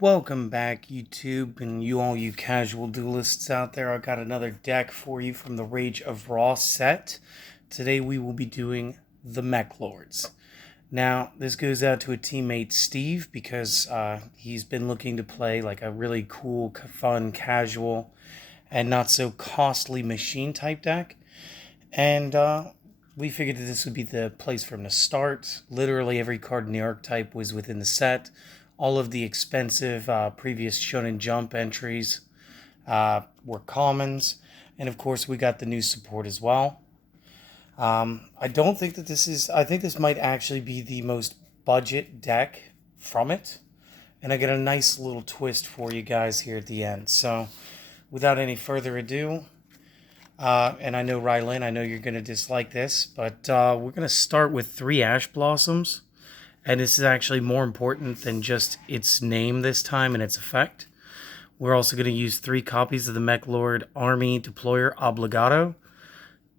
Welcome back, YouTube, and you casual duelists out there. I've got another deck for you from the Rage of Raw set. Today we will be doing the Meklords. Now, this goes out to a teammate, Steve, because he's been looking to play like a really cool, fun, casual, and not so costly machine type deck. And we figured that this would be the place for him to start. Literally every card in the archetype was within the set. All of the expensive previous Shonen Jump entries were commons. And of course, we got the new support as well. I don't think that this is... I think this might actually be the most budget deck from it. And I got a nice little twist for you guys here at the end. So, without any further ado... and I know, Rylan, I know you're going to dislike this, but we're going to start with 3 Ash Blossoms. And this is actually more important than just its name this time and its effect. We're also going to use 3 copies of the Meklord Army Deployer Obligado,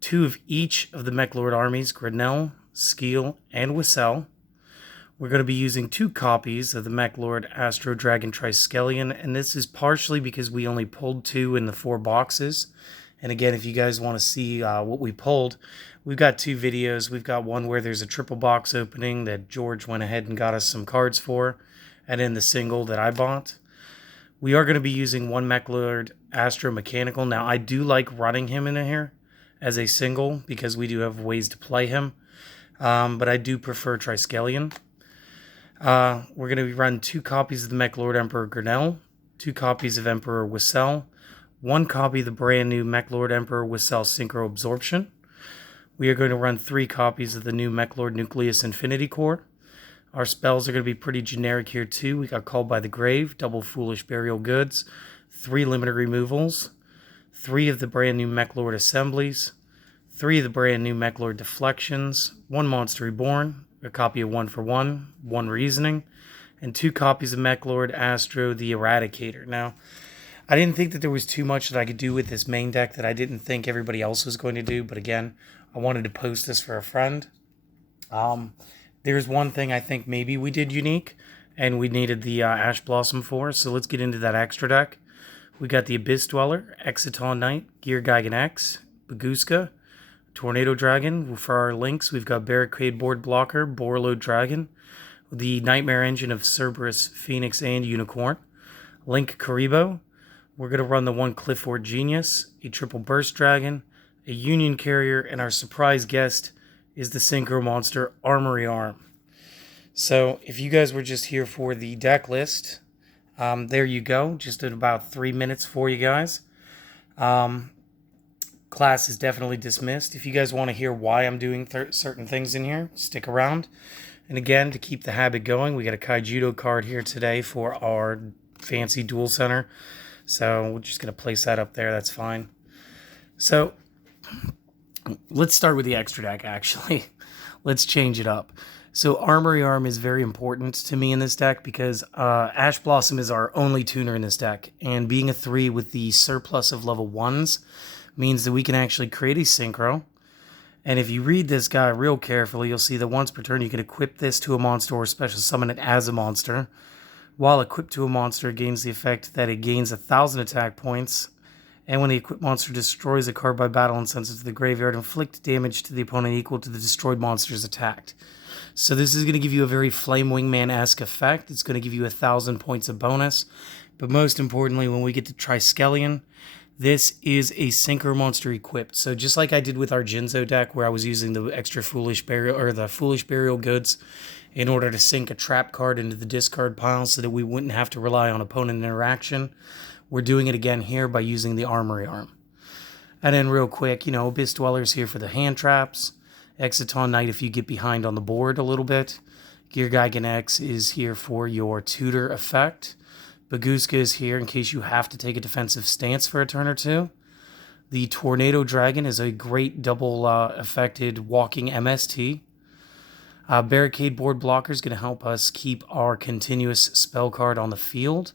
2 of each of the Meklord armies, Grinnell, Skeel, and Wissel. We're going to be using 2 copies of the Meklord Astro Dragon Triskelion, and this is partially because we only pulled 2 in the 4 boxes. And again, if you guys want to see what we pulled, we've got 2 videos. We've got one where there's a triple box opening that George went ahead and got us some cards for, and then the single that I bought. We are going to be using 1 Meklord Astro Mechanical. Now, I do like running him in here as a single because we do have ways to play him, but I do prefer Triskelion. We're going to run 2 copies of the Meklord Emperor Grinnell, 2 copies of Emperor Wissel, 1 copy of the brand new Meklord Emperor Wissel Synchro Absorption. We are going to run 3 copies of the new Meklord Nucleus Infinity Core. Our spells are going to be pretty generic here too. We got Called by the Grave, double Foolish Burial Goods, 3 Limited Removals, 3 of the brand new Meklord Assemblies, 3 of the brand new Meklord Deflections, 1 Monster Reborn, a copy of 1 for 1, 1 Reasoning, and 2 copies of Meklord Astro the Eradicator. Now, I didn't think that there was too much that I could do with this main deck that I didn't think everybody else was going to do. But again, I wanted to post this for a friend. There's one thing I think maybe we did unique, and we needed the Ash Blossom for. So let's get into that extra deck. We got the Abyss Dweller, Exiton Knight, Gear Gigan X, Baguska, Tornado Dragon. For our links, we've got Barricade Board Blocker, Borreload Dragon, the Nightmare Engine of Cerberus, Phoenix, and Unicorn, Link Karibo. We're going to run the 1 Clifford Genius, a triple Burst Dragon, a Union Carrier, and our surprise guest is the Synchro monster Armory Arm. So if you guys were just here for the deck list, there you go. Just in about 3 minutes for you guys. Class is definitely dismissed. If you guys want to hear why I'm doing certain things in here, stick around. And again, to keep the habit going, we got a Kaijudo card here today for our fancy Duel Center. So we're just going to place that up there. That's fine. So let's start with the extra deck, actually. Let's change it up. So Armory Arm is very important to me in this deck because Ash Blossom is our only tuner in this deck. And being a 3 with the surplus of level 1s means that we can actually create a Synchro. And if you read this guy real carefully, you'll see that once per turn you can equip this to a monster or special summon it as a monster. While equipped to a monster, it gains the effect that it gains 1,000 attack points. And when the equipped monster destroys a card by battle and sends it to the graveyard, inflict damage to the opponent equal to the destroyed monsters attacked. So this is going to give you a very Flame Wingman-esque effect. It's going to give you 1,000 points of bonus. But most importantly, when we get to Triskelion, this is a Synchro monster equipped. So just like I did with our Jinzo deck, where I was using the extra Foolish Burial, or the Foolish Burial Goods, in order to sink a trap card into the discard pile so that we wouldn't have to rely on opponent interaction. We're doing it again here by using the Armory Arm. And then real quick, Abyss Dweller's here for the hand traps. Exiton Knight if you get behind on the board a little bit. Gear Gigan X is here for your tutor effect. Baguska is here in case you have to take a defensive stance for a turn or 2. The Tornado Dragon is a great double affected walking MST. Barricade Board Blocker is going to help us keep our continuous spell card on the field.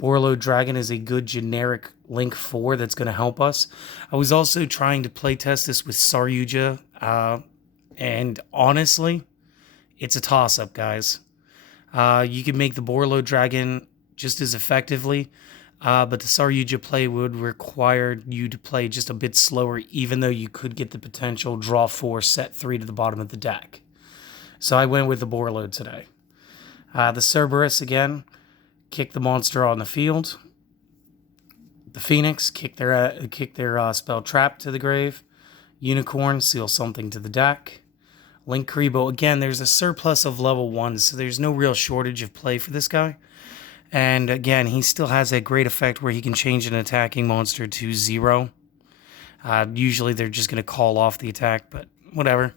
Borreload Dragon is a good generic Link 4 that's going to help us. I was also trying to playtest this with Saryuja, and honestly, it's a toss-up, guys. You can make the Borreload Dragon just as effectively. But the Saryuja play would require you to play just a bit slower, even though you could get the potential draw 4, set 3 to the bottom of the deck. So I went with the Borreload today. The Cerberus, again, kick the monster on the field. The Phoenix, kick their spell Trap to the grave. Unicorn, seal something to the deck. Link Kribo, again, there's a surplus of level 1s, so there's no real shortage of play for this guy. And again, he still has a great effect where he can change an attacking monster to 0. Usually they're just going to call off the attack, but whatever.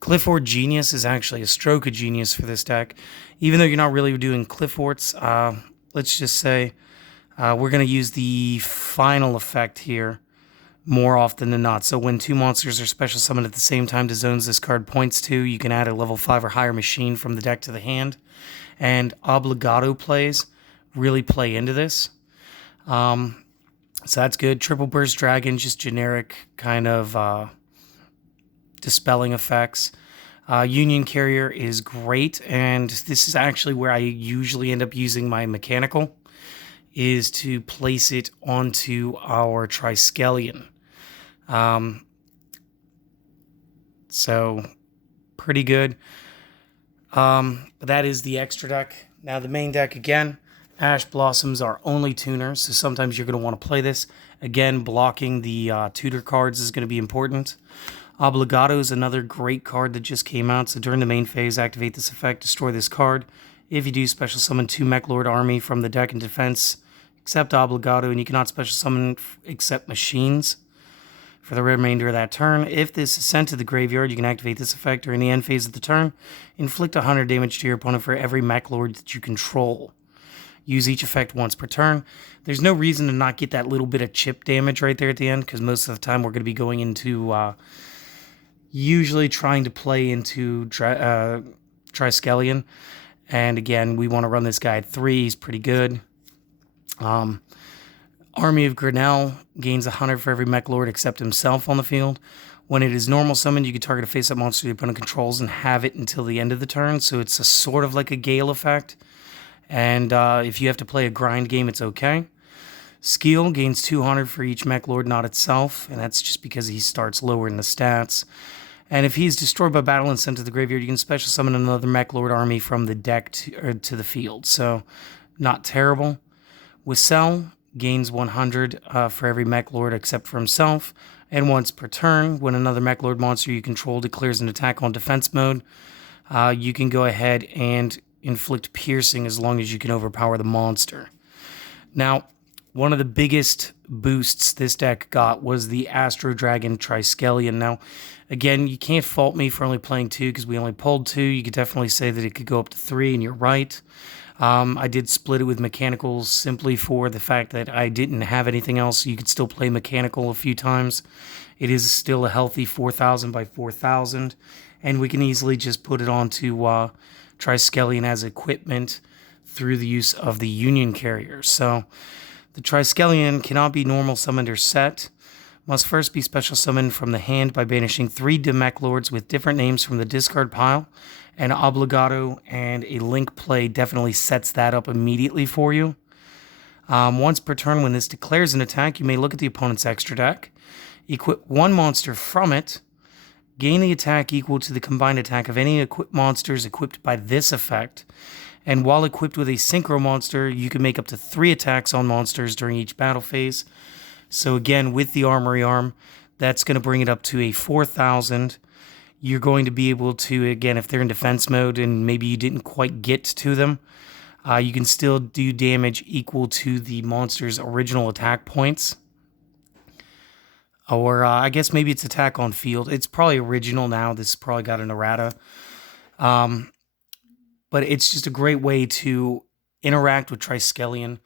Clifford Genius is actually a stroke of genius for this deck. Even though you're not really doing Clifforts, let's just say we're going to use the final effect here more often than not. So when 2 monsters are special summoned at the same time to zones this card points to, you can add a level 5 or higher machine from the deck to the hand. And Obligado plays really play into this. So that's good. Triple Burst Dragon, just generic kind of dispelling effects. Union Carrier is great, and this is actually where I usually end up using my mechanical, is to place it onto our Triskelion. So pretty good. That is the extra deck. Now the main deck, again, Ash Blossoms are only tuners, so sometimes you're going to want to play this. Again, blocking the tutor cards is going to be important. Obligado is another great card that just came out, so during the main phase, activate this effect, destroy this card. If you do, special summon 2 Meklord army from the deck in defense, except Obligado, and you cannot special summon except machines for the remainder of that turn. If this is sent to the graveyard, you can activate this effect during the end phase of the turn. Inflict 100 damage to your opponent for every Meklord that you control. Use each effect once per turn. There's no reason to not get that little bit of chip damage right there at the end, because most of the time we're going to be going into usually trying to play into Triskelion. And again, we want to run this guy at 3. He's pretty good. Army of Grinnell gains 100 for every Meklord except himself on the field. When it is normal summoned, you can target a face-up monster the opponent controls and have it until the end of the turn. So it's a sort of like a Gale effect. And if you have to play a grind game, it's okay. Skeel gains 200 for each Meklord, not itself. And that's just because he starts lower in the stats. And if he's destroyed by battle and sent to the graveyard, you can special summon another Meklord army from the deck to the field. So not terrible. Wissel gains 100 for every Meklord except for himself. And once per turn, when another Meklord monster you control declares an attack on defense mode, you can go ahead and inflict piercing as long as you can overpower the monster. Now, one of the biggest boosts this deck got was the Astro Dragon Triskelion. Now, again, you can't fault me for only playing 2 because we only pulled 2. You could definitely say that it could go up to 3, and you're right. I did split it with mechanicals simply for the fact that I didn't have anything else. You could still play mechanical a few times. It is still a healthy 4,000 by 4,000, and we can easily just put it onto Triskelion as equipment through the use of the Union Carrier. So the Triskelion cannot be normal summoned or set. Must first be special summoned from the hand by banishing 3 Meklords with different names from the discard pile. And Obligado and a Link play definitely sets that up immediately for you. Once per turn, when this declares an attack, you may look at the opponent's extra deck, equip 1 monster from it, gain the attack equal to the combined attack of any equipped monsters equipped by this effect, and while equipped with a Synchro monster, you can make up to 3 attacks on monsters during each battle phase. So again, with the Armory Arm, that's going to bring it up to a 4,000. You're going to be able to, again, if they're in defense mode and maybe you didn't quite get to them, you can still do damage equal to the monster's original attack points. Or I guess maybe it's attack on field. It's probably original now. This probably got an errata. But it's just a great way to interact with Triskelion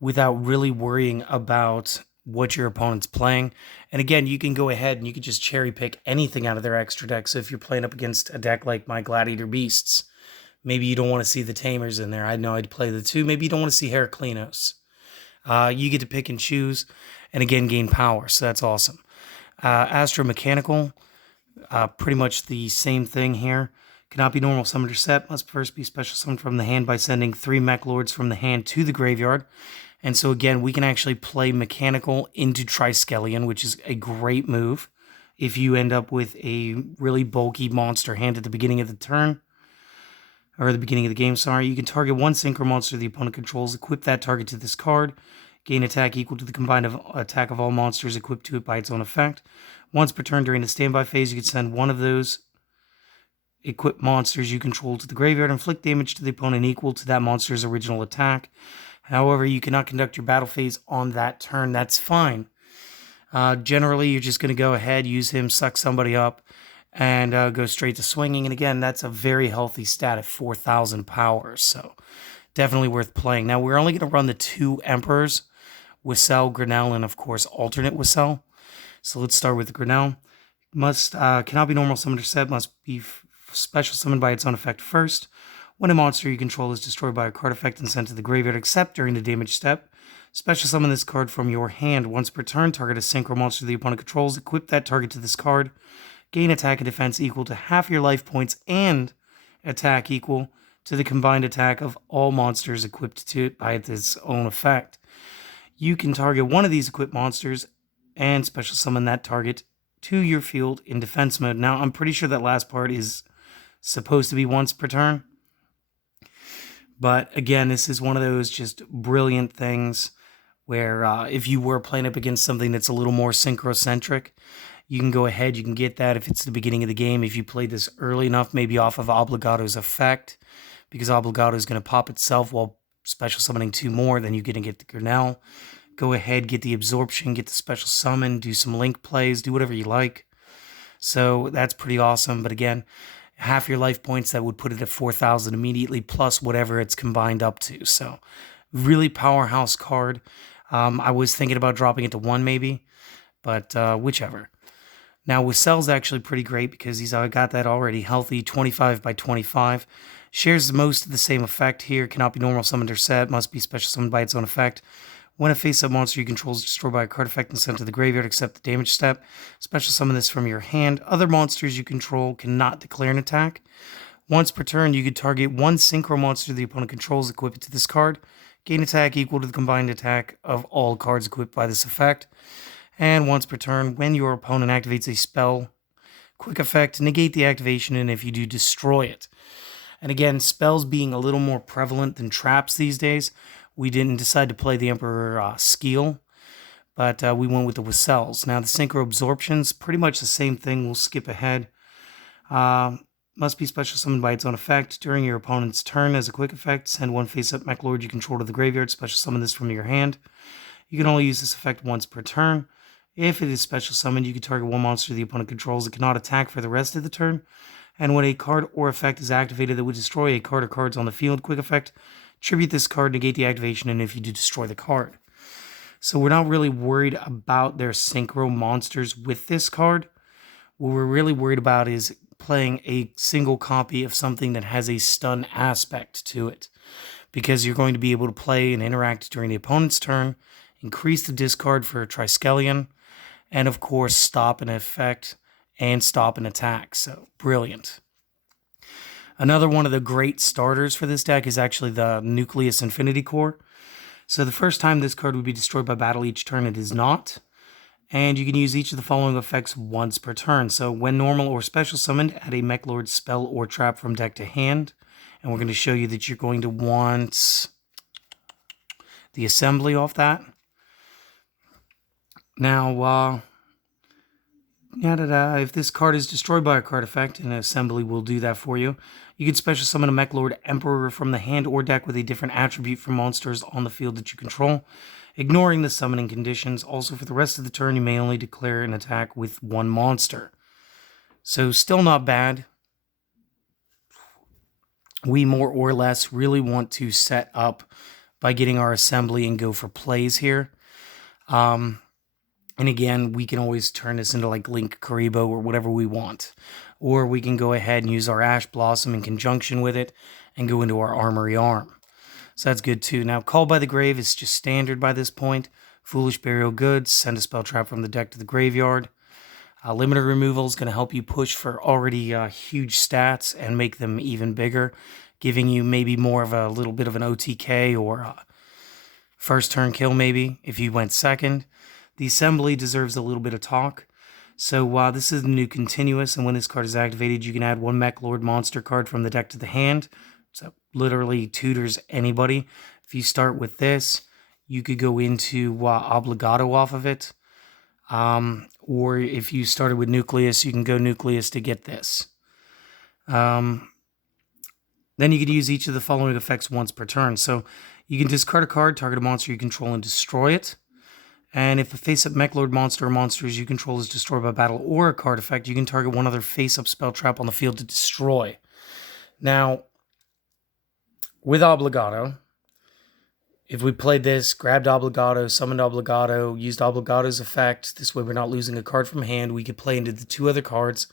without really worrying about what your opponent's playing. And again, you can go ahead and you can just cherry pick anything out of their extra deck. So if you're playing up against a deck like my Gladiator Beasts, maybe you don't want to see the Tamers in there. I know I'd play the 2. Maybe you don't want to see Heraclinos. You get to pick and choose, and again, gain power. So that's awesome. Astro Mechanical, pretty much the same thing here. Cannot be normal summoned or set. Must first be special summoned from the hand by sending 3 Meklords from the hand to the graveyard. And so again, we can actually play Mechanical into Triskelion, which is a great move if you end up with a really bulky monster hand at the beginning of the turn. Or the beginning of the game, sorry. You can target 1 Synchro monster the opponent controls, equip that target to this card, gain attack equal to the combined attack of all monsters equipped to it by its own effect. Once per turn during the standby phase, you can send one of those equipped monsters you control to the graveyard, inflict damage to the opponent equal to that monster's original attack. However, you cannot conduct your battle phase on that turn. That's fine. Generally, you're just going to go ahead, use him, suck somebody up, and go straight to swinging. And again, that's a very healthy stat at 4,000 power, so definitely worth playing. Now, we're only going to run the 2 Emperors, Wissel, Grinnell, and of course, alternate Wissel. So let's start with the Grinnell. Cannot be normal summoned or set, must be special summoned by its own effect first. When a monster you control is destroyed by a card effect and sent to the graveyard, except during the damage step, special summon this card from your hand. Once per turn, target a Synchro monster the opponent controls, equip that target to this card, gain attack and defense equal to half your life points and attack equal to the combined attack of all monsters equipped to it by its own effect. You can target one of these equipped monsters and special summon that target to your field in defense mode. Now, I'm pretty sure that last part is supposed to be once per turn. But again, this is one of those just brilliant things where if you were playing up against something that's a little more synchrocentric, you can go ahead, you can get that if it's the beginning of the game. If you played this early enough, maybe off of Obligato's effect, because Obligato is going to pop itself while special summoning 2 more, then you're going to get the Grinnell. Go ahead, get the absorption, get the special summon, do some link plays, do whatever you like. So that's pretty awesome. But again, half your life points, that would put it at 4,000 immediately, plus whatever it's combined up to. So really powerhouse card. I was thinking about dropping it to 1 maybe, but whichever. Now, Wissel's actually pretty great because he's got that already healthy 25 by 25. Shares most of the same effect here. Cannot be normal summoned or set. Must be special summoned by its own effect. When a face-up monster you control is destroyed by a card effect and sent to the graveyard, except the damage step, special summon this from your hand. Other monsters you control cannot declare an attack. Once per turn, you can target 1 Synchro monster the opponent controls, equip it to this card. Gain attack equal to the combined attack of all cards equipped by this effect. And once per turn, when your opponent activates a spell, quick effect, negate the activation, and if you do, destroy it. And again, spells being a little more prevalent than traps these days, we didn't decide to play the Emperor Skeel, but we went with the Wissels. Now, the Synchro Absorption's pretty much the same thing. We'll skip ahead. Must be special summoned by its own effect. During your opponent's turn, as a quick effect, send 1 face-up Meklord you control to the graveyard. Special summon this from your hand. You can only use this effect once per turn. If it is special summoned, you can target 1 monster the opponent controls. It cannot attack for the rest of the turn. And when a card or effect is activated that would destroy a card or cards on the field, quick effect, tribute this card, negate the activation, and if you do, destroy the card. So we're not really worried about their Synchro monsters with this card. What we're really worried about is playing a single copy of something that has a stun aspect to it, because you're going to be able to play and interact during the opponent's turn, increase the discard for a Triskelion, and of course stop an effect and stop an attack. So brilliant. Another one of the great starters for this deck is actually the Nucleus Infinity Core. So the first time this card would be destroyed by battle each turn, it is not. And you can use each of the following effects once per turn. So when normal or special summoned, add a Meklord spell or trap from deck to hand. And we're going to show you that you're going to want the assembly off that. Now, if this card is destroyed by a card effect, an assembly will do that for you. You can special summon a Meklord Emperor from the hand or deck with a different attribute from monsters on the field that you control, ignoring the summoning conditions. Also, for the rest of the turn, you may only declare an attack with 1 monster. So still not bad. We more or less really want to set up by getting our assembly and go for plays here. And again, we can always turn this into like Link Karibo or whatever we want. Or we can go ahead and use our Ash Blossom in conjunction with it and go into our Armory Arm. So that's good too. Now, Call by the Grave is just standard by this point. Foolish Burial Goods, send a spell trap from the deck to the graveyard. Limiter removal is going to help you push for already huge stats and make them even bigger, giving you maybe more of a little bit of an OTK or a first turn kill maybe if you went second. The assembly deserves a little bit of talk. So this is the new continuous, and when this card is activated, you can add one Meklord monster card from the deck to the hand. So literally tutors anybody. If you start with this, you could go into Obligado off of it. Or if you started with Nucleus, you can go Nucleus to get this. Then you could use each of the following effects once per turn. So you can discard a card, target a monster you control, and destroy it. And if a face-up Meklord monster or monsters you control is destroyed by battle or a card effect, you can target one other face-up spell trap on the field to destroy. Now, with Obligado, if we played this, grabbed Obligado, summoned Obligado, used Obligado's effect, this way we're not losing a card from hand, we could play into the two other cards.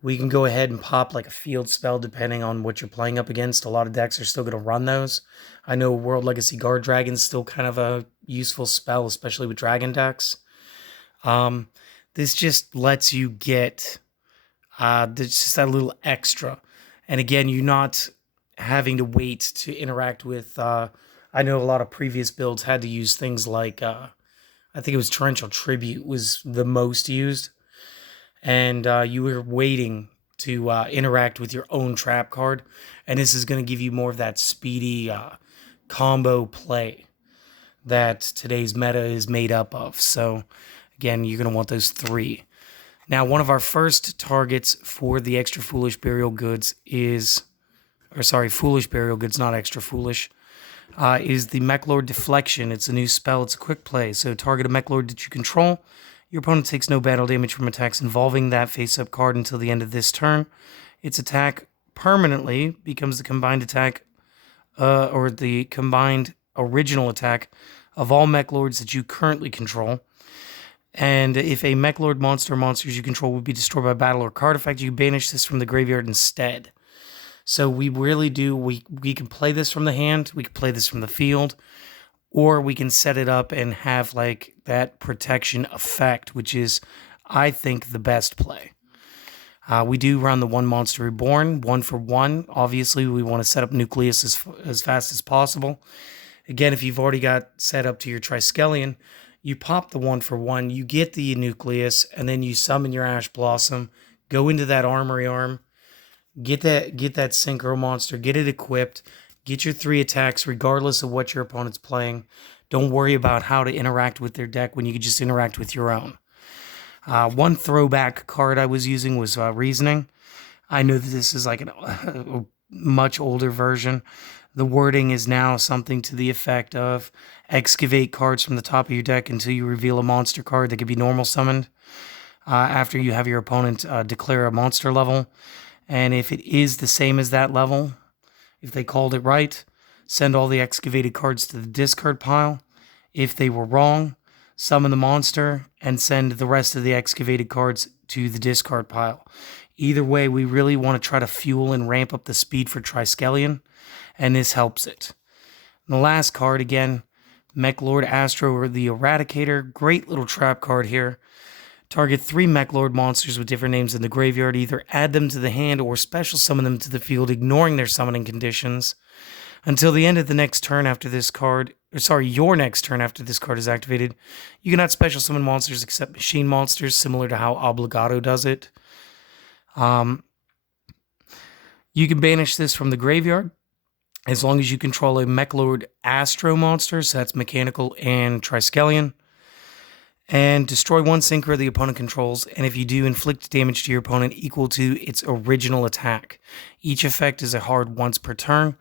We can go ahead and pop like a field spell depending on what you're playing up against. A lot of decks are still going to run those. I know World Legacy Guard Dragon is still kind of a useful spell, especially with Dragon decks. This just lets you get just that little extra. And again, you're not having to wait to interact with... I know a lot of previous builds had to use things like... I think it was Torrential Tribute was the most used. And you were waiting to interact with your own trap card. And this is going to give you more of that speedy combo play that today's meta is made up of. So, again, you're going to want those three. Now, one of our first targets for the Extra Foolish Burial Goods is... Or, sorry, Foolish Burial Goods, not Extra Foolish. Is the Meklord Deflection. It's a new spell. It's a quick play. So, target a Meklord that you control. Your opponent takes no battle damage from attacks involving that face-up card until the end of this turn. Its attack permanently becomes the combined attack, or the combined original attack of all Meklords that you currently control. And if a Meklord monster or monsters you control would be destroyed by battle or card effect, you banish this from the graveyard instead. So we really do, we can play this from the hand, we can play this from the field, or we can set it up and have like that protection effect, which is, I think, the best play. We do run the one Monster Reborn, 1 for 1. Obviously, we want to set up Nucleus as fast as possible. Again, if you've already got set up to your Triskelion, you pop the 1 for 1, you get the Nucleus, and then you summon your Ash Blossom, go into that Armory Arm, get that Synchro monster, get it equipped, get your 3 attacks regardless of what your opponent's playing. Don't worry about how to interact with their deck when you can just interact with your own. One throwback card I was using was Reasoning. I know that this is like a much older version. The wording is now something to the effect of excavate cards from the top of your deck until you reveal a monster card that can be normal summoned after you have your opponent declare a monster level. And if it is the same as that level, if they called it right, send all the excavated cards to the discard pile. If they were wrong, summon the monster and send the rest of the excavated cards to the discard pile. Either way, we really want to try to fuel and ramp up the speed for Triskelion, and this helps it. And the last card, again, Meklord Astro, or the Eradicator. Great little trap card here. Target 3 Meklord monsters with different names in the graveyard. Either add them to the hand or special summon them to the field, ignoring their summoning conditions. Until the end of the next turn after this card, your next turn after this card is activated, you cannot special summon monsters except machine monsters, similar to how Obligado does it. You can banish this from the graveyard as long as you control a Meklord Astro monster, so that's Mechanical and Triskelion. And destroy one Synchro the opponent controls, and if you do, inflict damage to your opponent equal to its original attack. Each effect is a hard once per turn,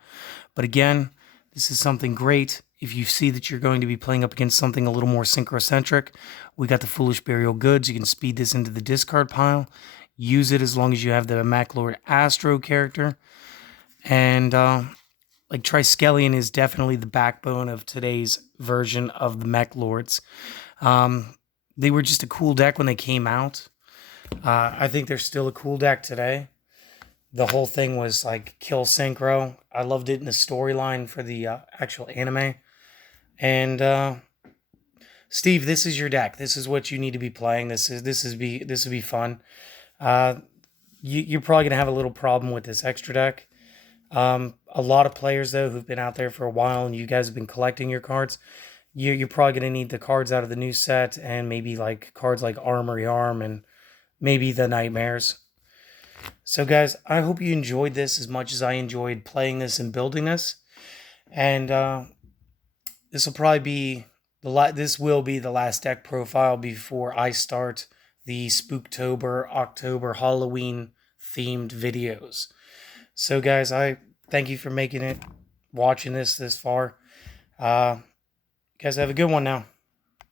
but again, this is something great. If you see that you're going to be playing up against something a little more synchrocentric, we got the Foolish Burial Goods. You can speed this into the discard pile. Use it as long as you have the Meklord Astro character. And like Triskelion is definitely the backbone of today's version of the Meklords. They were just a cool deck when they came out. I think they're still a cool deck today. The whole thing was like kill Synchro. I loved it in the storyline for the actual anime. And Steve, this is your deck. This is what you need to be playing. This would be fun. Uh, you're probably gonna have a little problem with this extra deck. A lot of players though who've been out there for a while and you guys have been collecting your cards, you're probably gonna need the cards out of the new set and maybe like cards like Armory Arm and maybe the Nightmares. So guys, I hope you enjoyed this as much as I enjoyed playing this and building this. And this will probably be this will be the last deck profile before I start the Spooktober, October, Halloween themed videos. So guys, I thank you for making it, watching this far. Guys, have a good one now.